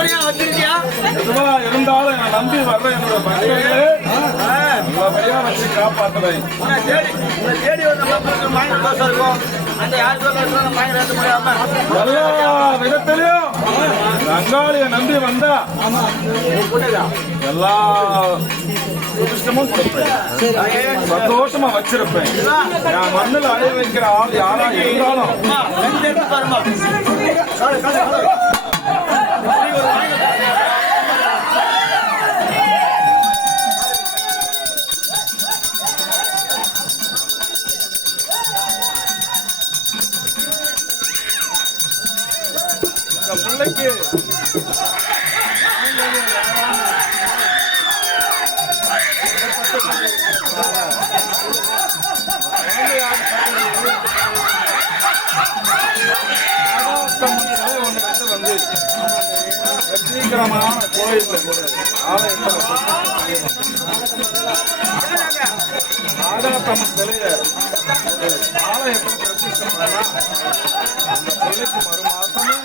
எதுவா இருந்தாலும் நான் நம்பி வர்றேன். என்னோட பக்தர்களே நல்லபடியா வச்சு காப்பாற்றுறேன். எல்லா விதத்திலையும் ரங்காளிய நம்பி வந்தா எல்லா சுபிஷ்டமும் கொடுப்பேன், சந்தோஷமா வச்சிருப்பேன். நான் மண்ணில் அடைய வைக்கிற ஆள் யாரா இருந்தாலும் பிள்ளைக்கு வந்து வெற்றிகரமான கோயில் ஆலயத்தில் ஆகாத்தம்மன் சிலைய ஆலயத்தில் பிரதிஷ்டை பண்ணா அந்த பிள்ளைக்கு மறு மாசமே